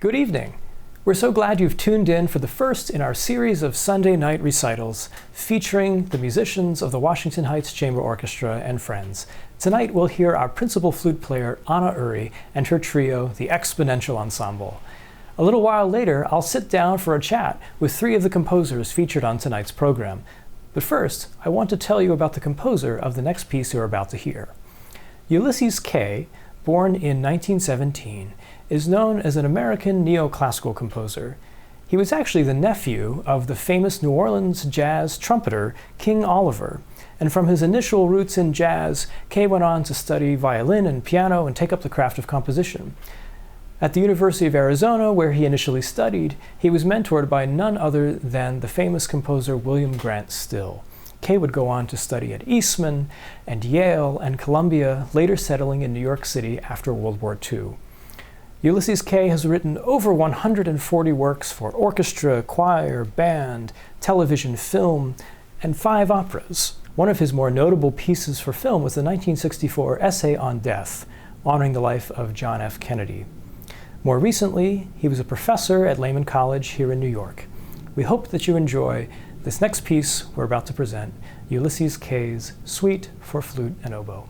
Good evening. We're so glad you've tuned in for the first in our series of Sunday night recitals featuring the musicians of the Washington Heights Chamber Orchestra and friends. Tonight we'll hear our principal flute player, Anna Urrey, and her trio, the Exponential Ensemble. A little while later, I'll sit down for a chat with three of the composers featured on tonight's program. But first, I want to tell you about the composer of the next piece you're about to hear. Ulysses Kay, born in 1917, is known as an American neoclassical composer. He was actually the nephew of the famous New Orleans jazz trumpeter King Oliver, and from his initial roots in jazz, Kay went on to study violin and piano and take up the craft of composition. At the University of Arizona, where he initially studied, he was mentored by none other than the famous composer William Grant Still. Kay would go on to study at Eastman and Yale and Columbia, later settling in New York City after World War II. Ulysses Kay has written over 140 works for orchestra, choir, band, television, film, and 5 operas. One of his more notable pieces for film was the 1964 essay on death, honoring the life of John F. Kennedy. More recently, he was a professor at Lehman College here in New York. We hope that you enjoy this next piece we're about to present, Ulysses Kay's Suite for Flute and Oboe.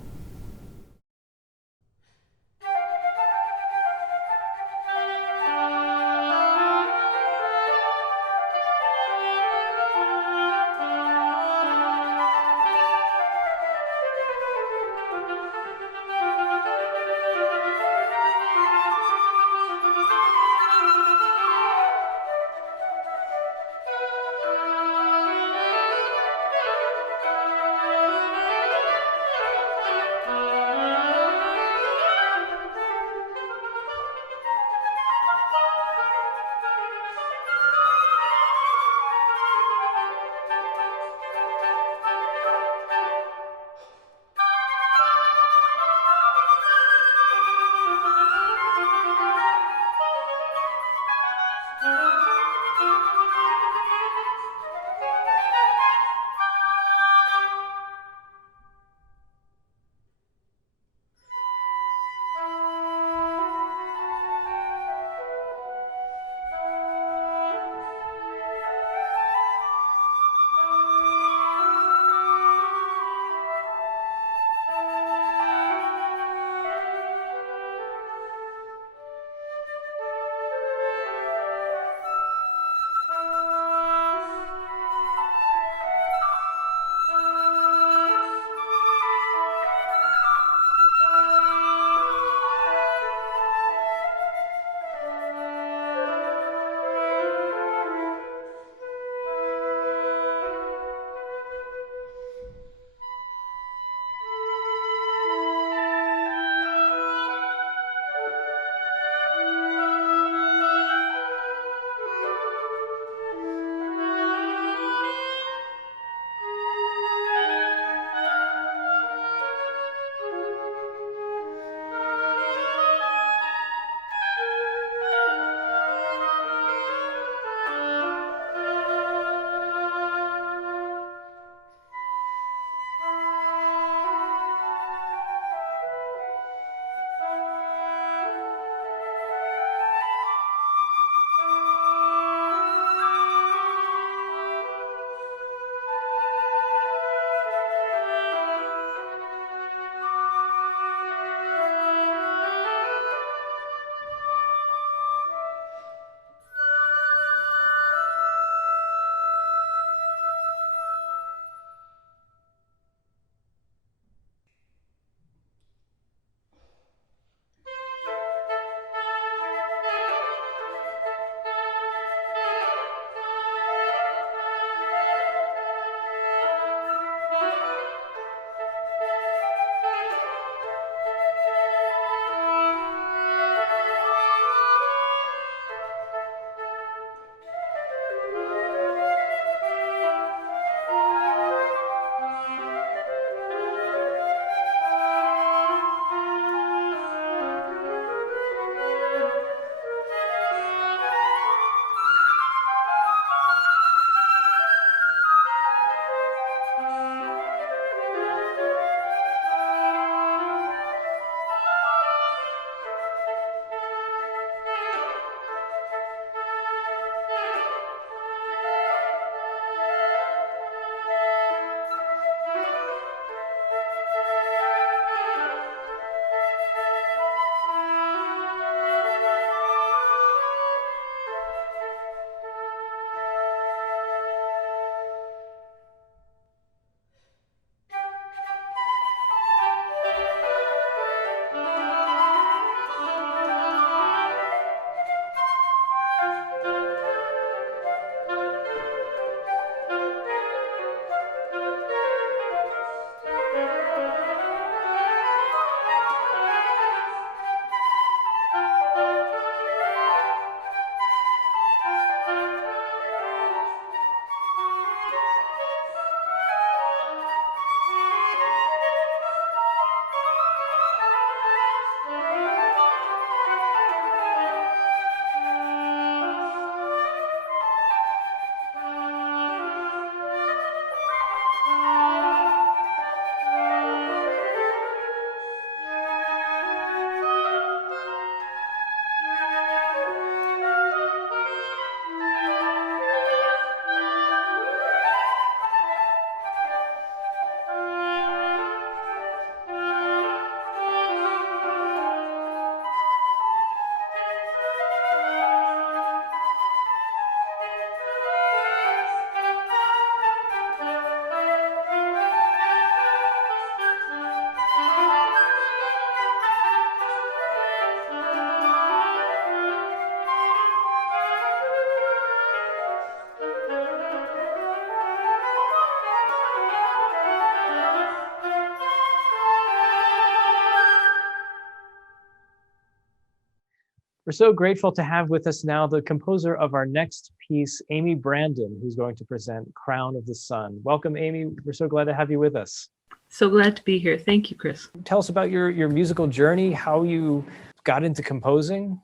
We're so grateful to have with us now the composer of our next piece, Amy Brandon, who's going to present Crown of the Sun. Welcome, Amy. We're so glad to have you with us. So glad to be here. Thank you, Chris. Tell us about your musical journey, how you got into composing.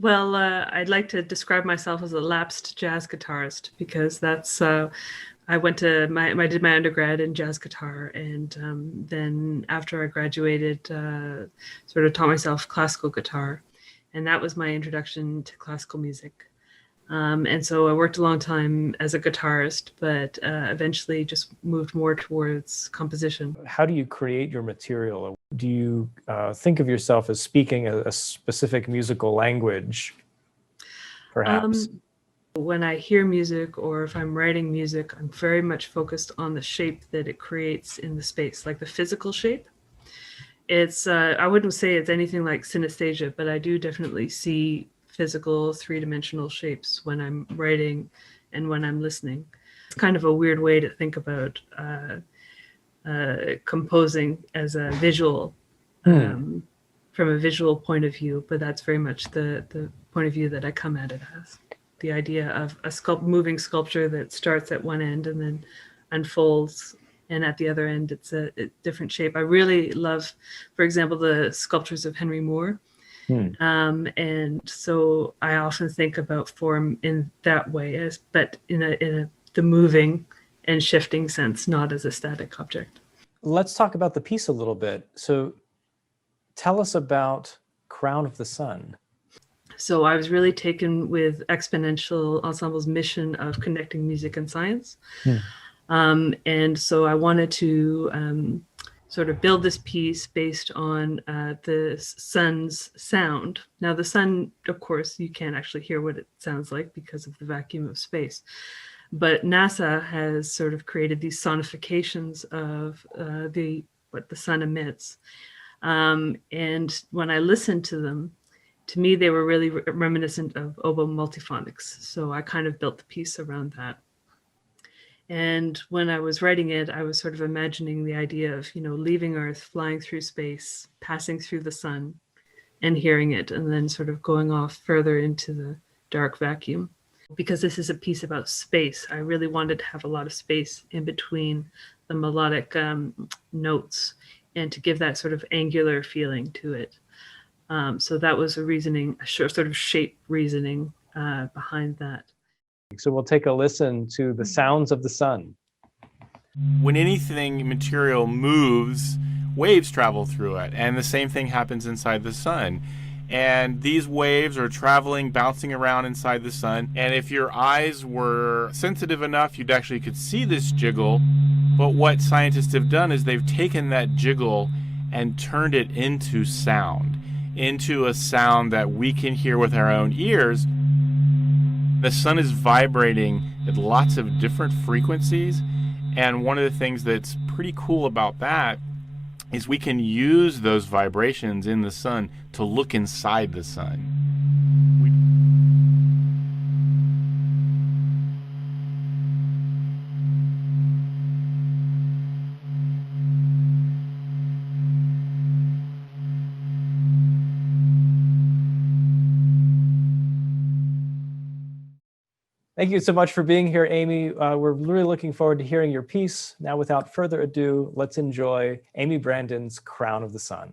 Well, I'd like to describe myself as a lapsed jazz guitarist because that's I went to I did my undergrad in jazz guitar, and then after I graduated, sort of taught myself classical guitar, and that was my introduction to classical music. And so I worked a long time as a guitarist, but eventually just moved more towards composition. How do you create your material? Do you think of yourself as speaking a specific musical language, perhaps? When I hear music or if I'm writing music, I'm very much focused on the shape that it creates in the space, like the physical shape. It's, I wouldn't say it's anything like synesthesia, but I do definitely see physical three-dimensional shapes when I'm writing and when I'm listening. It's kind of a weird way to think about composing as a visual, from a visual point of view, but that's very much the point of view that I come at it as. The idea of a moving sculpture that starts at one end and then unfolds, and at the other end it's a different shape. I really love, for example, the sculptures of Henry Moore. And so I often think about form in that way, but in the moving and shifting sense, not as a static object. Let's talk about the piece a little bit. So tell us about Crown of the Sun. So I was really taken with Exponential Ensemble's mission of connecting music and science. And so I wanted to sort of build this piece based on the sun's sound. Now the sun, of course, you can't actually hear what it sounds like because of the vacuum of space. But NASA has sort of created these sonifications of what the sun emits. And when I listened to them, to me, they were really reminiscent of oboe multiphonics. So I kind of built the piece around that. And when I was writing it, I was sort of imagining the idea of, leaving Earth, flying through space, passing through the sun and hearing it, and then sort of going off further into the dark vacuum. Because this is a piece about space, I really wanted to have a lot of space in between the melodic notes and to give that sort of angular feeling to it. So that was a reasoning, a sort of shape reasoning behind that. So we'll take a listen to the sounds of the sun. When anything material moves, waves travel through it, and the same thing happens inside the sun. And these waves are traveling, bouncing around inside the sun. And if your eyes were sensitive enough, you'd actually could see this jiggle. But what scientists have done is they've taken that jiggle and turned it into sound, into a sound that we can hear with our own ears. The sun is vibrating at lots of different frequencies, and one of the things that's pretty cool about that is we can use those vibrations in the sun to look inside the sun. Thank you so much for being here, Amy. We're really looking forward to hearing your piece. Now, without further ado, let's enjoy Amy Brandon's Crown of the Sun.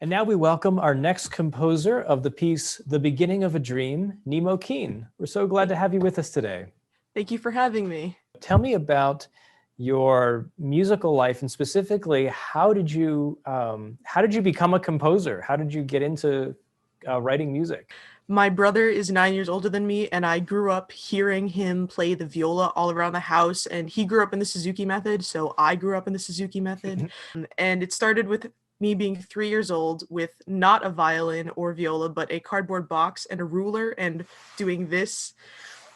And now we welcome our next composer of the piece, The Beginning of a Dream, Nemo Keen. We're so glad to have you with us today. Thank you for having me. Tell me about your musical life, and specifically, how did you become a composer? How did you get into writing music? My brother is 9 years older than me, and I grew up hearing him play the viola all around the house, and he grew up in the Suzuki method, so I grew up in the Suzuki method. And it started with me being 3 years old with not a violin or viola, but a cardboard box and a ruler, and doing this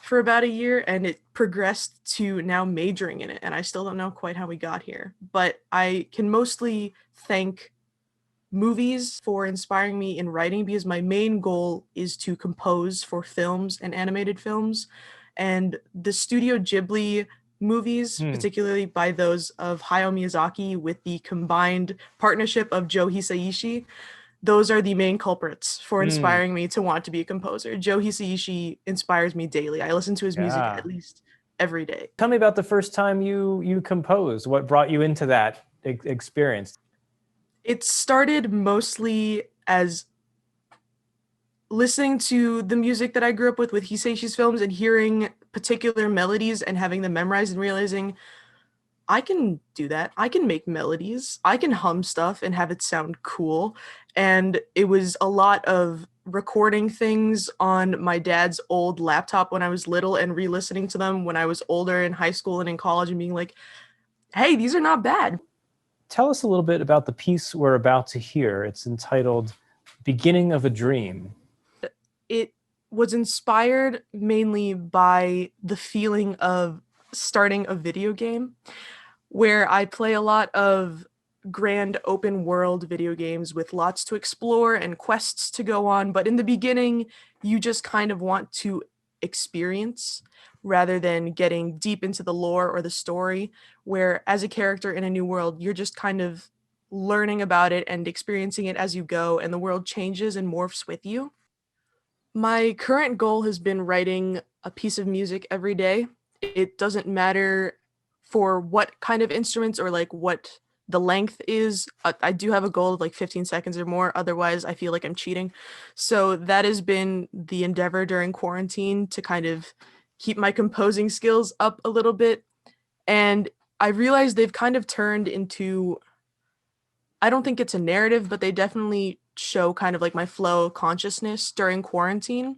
for about a year, and it progressed to now majoring in it, and I still don't know quite how we got here. But I can mostly thank movies for inspiring me in writing, because my main goal is to compose for films and animated films, and the Studio Ghibli movies, particularly by those of Hayao Miyazaki with the combined partnership of Joe Hisaishi, those are the main culprits for inspiring me to want to be a composer. Joe Hisaishi inspires me daily. I listen to his music at least every day. Tell me about the first time you composed. What brought you into that experience? It started mostly as listening to the music that I grew up with Hisaishi's films, and hearing particular melodies and having them memorized and realizing I can do that. I can make melodies. I can hum stuff and have it sound cool. And it was a lot of recording things on my dad's old laptop when I was little and re-listening to them when I was older in high school and in college and being like, hey, these are not bad. Tell us a little bit about the piece we're about to hear. It's entitled Beginning of a Dream. It was inspired mainly by the feeling of starting a video game, where I play a lot of grand open world video games with lots to explore and quests to go on. But in the beginning, you just kind of want to experience rather than getting deep into the lore or the story, where as a character in a new world, you're just kind of learning about it and experiencing it as you go, and the world changes and morphs with you. My current goal has been writing a piece of music every day. It doesn't matter for what kind of instruments or like what the length is. I do have a goal of like 15 seconds or more. Otherwise, I feel like I'm cheating. So that has been the endeavor during quarantine, to kind of keep my composing skills up a little bit. And I realized they've kind of turned into, I don't think it's a narrative, but they definitely show kind of like my flow consciousness during quarantine.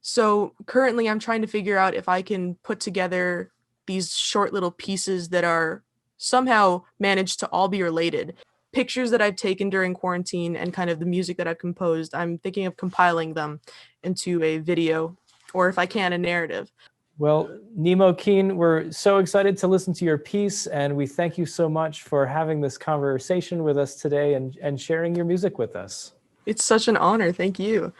So currently I'm trying to figure out if I can put together these short little pieces that are somehow managed to all be related. Pictures that I've taken during quarantine and kind of the music that I've composed, I'm thinking of compiling them into a video, or if I can, a narrative. Well, Nemo Keen, we're so excited to listen to your piece, and we thank you so much for having this conversation with us today and sharing your music with us. It's such an honor. Thank you.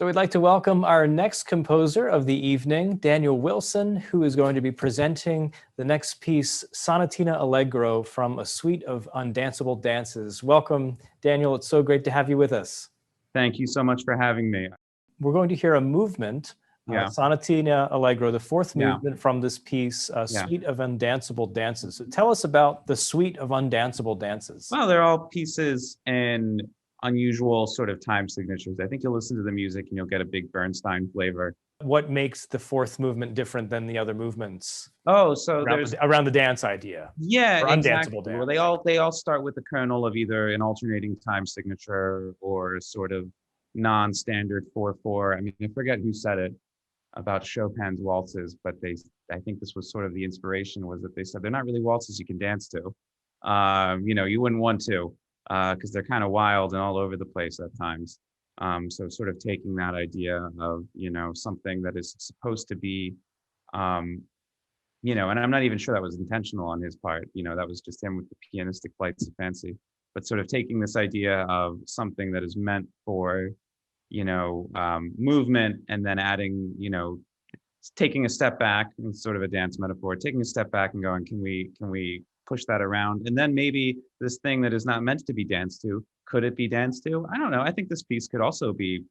So we'd like to welcome our next composer of the evening, Daniel Wilson, who is going to be presenting the next piece, Sonatina Allegro, from a suite of undanceable dances. Welcome, Daniel. It's so great to have you with us. Thank you so much for having me. We're going to hear a movement, Sonatina Allegro, the fourth movement from this piece, a suite of undanceable dances. So tell us about the suite of undanceable dances. Well, they're all pieces in unusual sort of time signatures. I think you'll listen to the music and you'll get a big Bernstein flavor. What makes the fourth movement different than the other movements? Oh, so around the dance idea. Yeah, or exactly. Undanceable dance. Well, they all start with the kernel of either an alternating time signature or sort of non-standard 4/4. I mean, I forget who said it about Chopin's waltzes, but I think this was sort of the inspiration, was that they said they're not really waltzes you can dance to. You wouldn't want to, because they're kind of wild and all over the place at times. So sort of taking that idea of, something that is supposed to be, and I'm not even sure that was intentional on his part, that was just him with the pianistic flights of fancy, but sort of taking this idea of something that is meant for, movement, and then adding, taking a step back, and sort of a dance metaphor, taking a step back and going, can we push that around? And then maybe this thing that is not meant to be danced to, could it be danced to? I don't know. I think this piece could also be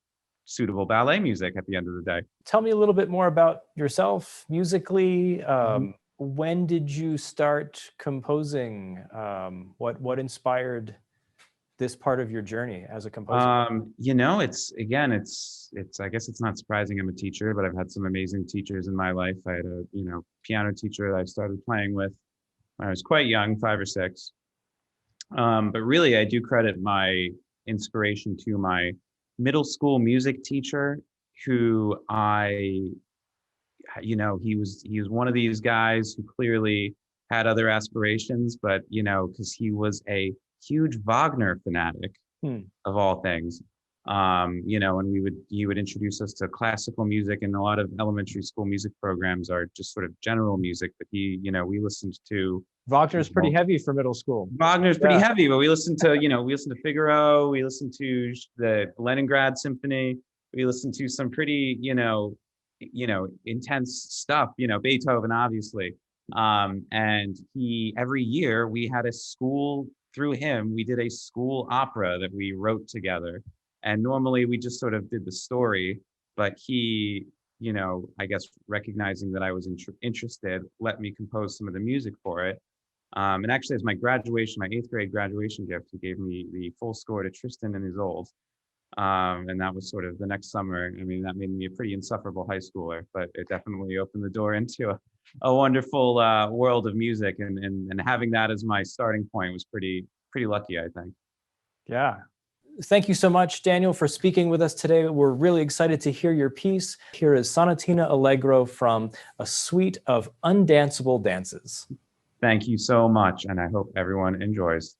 suitable ballet music at the end of the day. Tell me a little bit more about yourself musically. When did you start composing? What inspired this part of your journey as a composer? It's I guess it's not surprising I'm a teacher, but I've had some amazing teachers in my life. I had a, piano teacher that I started playing with when I was quite young, 5 or 6. But really, I do credit my inspiration to my middle school music teacher, who he was one of these guys who clearly had other aspirations, but, because he was a huge Wagner fanatic, of all things. And he would introduce us to classical music, and a lot of elementary school music programs are just sort of general music, but we listened to Wagner's pretty heavy for middle school. Wagner's pretty heavy, but we listened to Figaro, we listened to the Leningrad Symphony, we listened to some pretty, intense stuff, Beethoven, obviously. And every year we had a school, through him, we did a school opera that we wrote together. And normally we just sort of did the story, but he, I guess recognizing that I was interested, let me compose some of the music for it. And actually, as my 8th grade graduation gift, he gave me the full score to Tristan and Isolde. And that was sort of the next summer. I mean, that made me a pretty insufferable high schooler, but it definitely opened the door into a wonderful world of music. And having that as my starting point was pretty lucky, I think. Yeah. Thank you so much, Daniel, for speaking with us today. We're really excited to hear your piece. Here is Sonatina Allegro from a suite of undanceable dances. Thank you so much, and I hope everyone enjoys.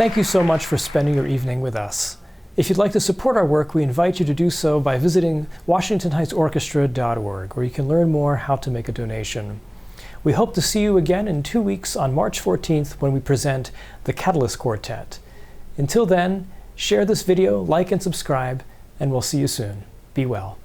Thank you so much for spending your evening with us. If you'd like to support our work, we invite you to do so by visiting WashingtonHeightsOrchestra.org, where you can learn more how to make a donation. We hope to see you again in 2 weeks on March 14th when we present the Catalyst Quartet. Until then, share this video, like and subscribe, and we'll see you soon. Be well.